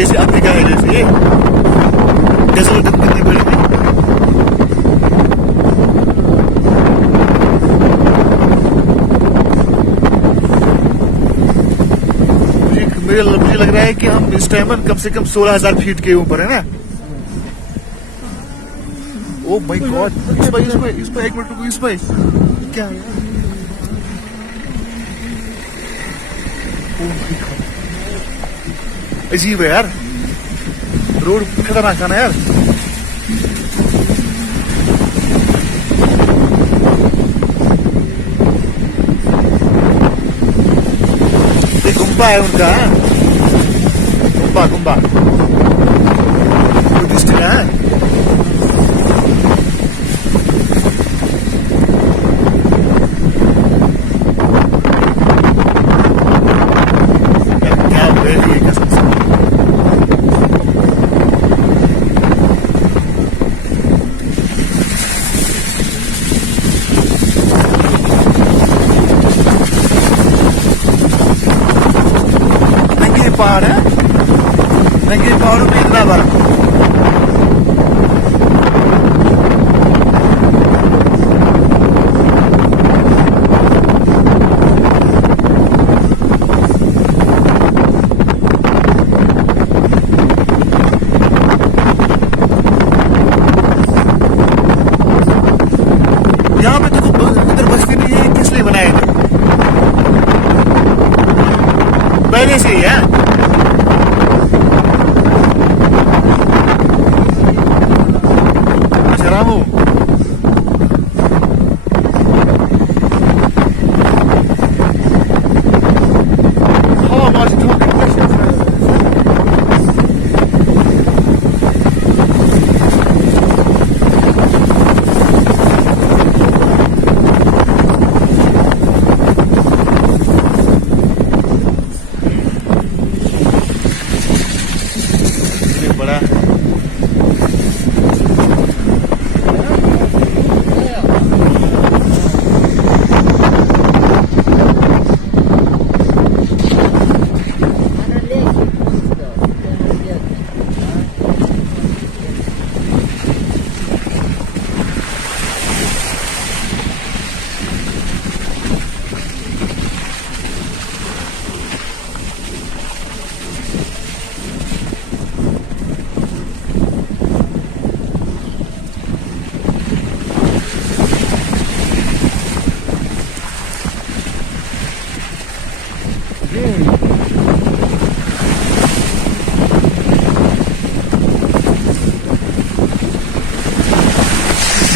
जैसे अफ्रीका है जैसे ये डेजर्ट कितने बड़े हैं। मुझे लग रहा है कि हम इस टाइम कम से कम 16,000 फीट के ऊपर है ना। ओ माय गॉड, इस पर 1 मिनट रुको, इस पर क्या है यार? अजीब है यार, रोड खतरनाक था ना यार। ये गुम्बा है उनका, गुम्बा बुद्धिस्ट है। क्या वैली है कसम से। नंगे पहाड़ है, नंगे पहाड़ों में इतना बर्फ। यहाँ पे तो इधर बस्ती नहीं है, किस लिए बनाए थे? पहले से ही है। अच्छा Ramu, how much talking questions? बड़ा